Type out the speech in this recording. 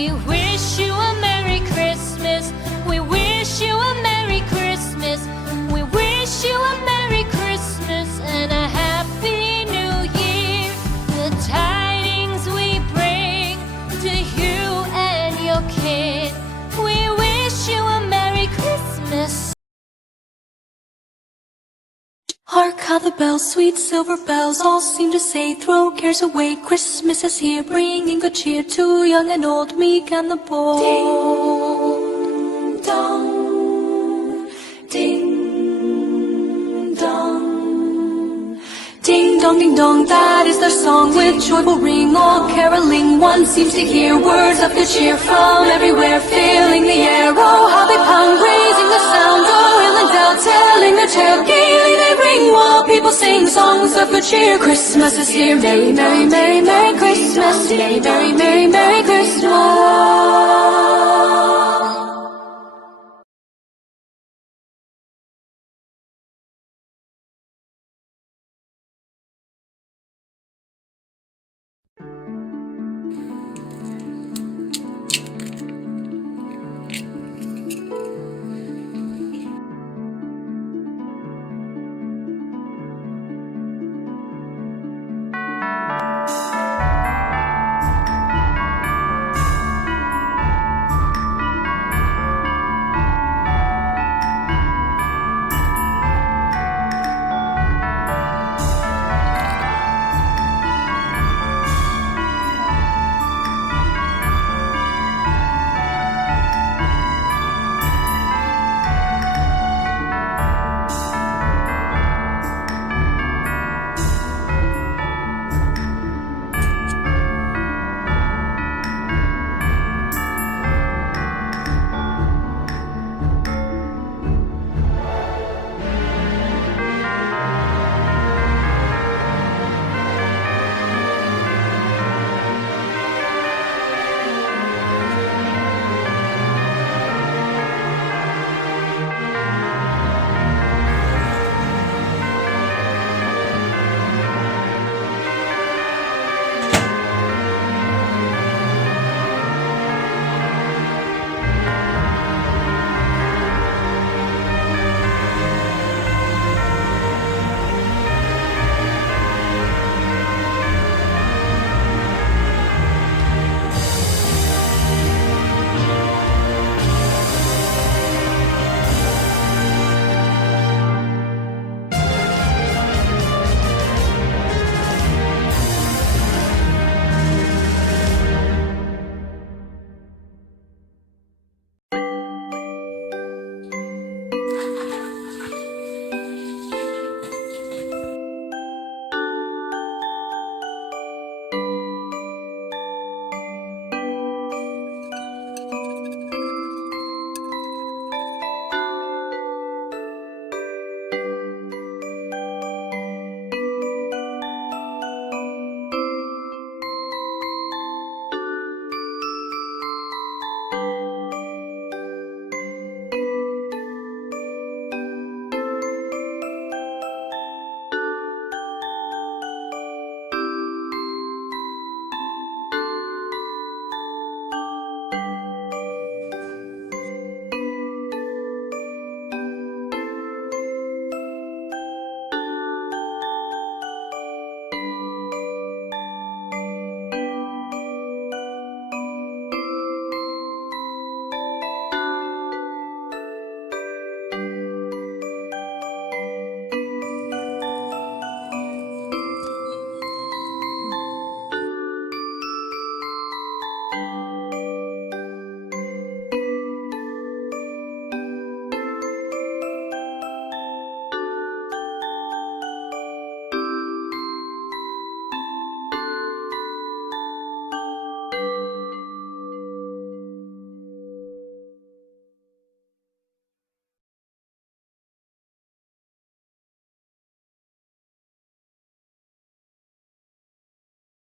We wish you a Merry Christmas. We wish you a Merry Christmas. We wish you a Merry Christmas and a Happy New Year. The tidings we bring to you and your kid. We wish you a Merry Christmas. Hark how the bells, sweet silver bells, all seem to say, throw cares away, Christmas is here, bringing good cheer to young and old, meek and the bold. Ding dong, ding dong, ding dong, ding dong, that is their song with joyful ring, all caroling. One seems to hear words of good cheer from everywhere, filling the air. Oh, how they pound, raising the sound, oh, hill and dale, telling their tale, gaily they ring while people sing songs of good cheer. Christmas is here, Merry, Merry, Merry, Merry Christmas, Merry, Merry, Merry, Merry Christmas.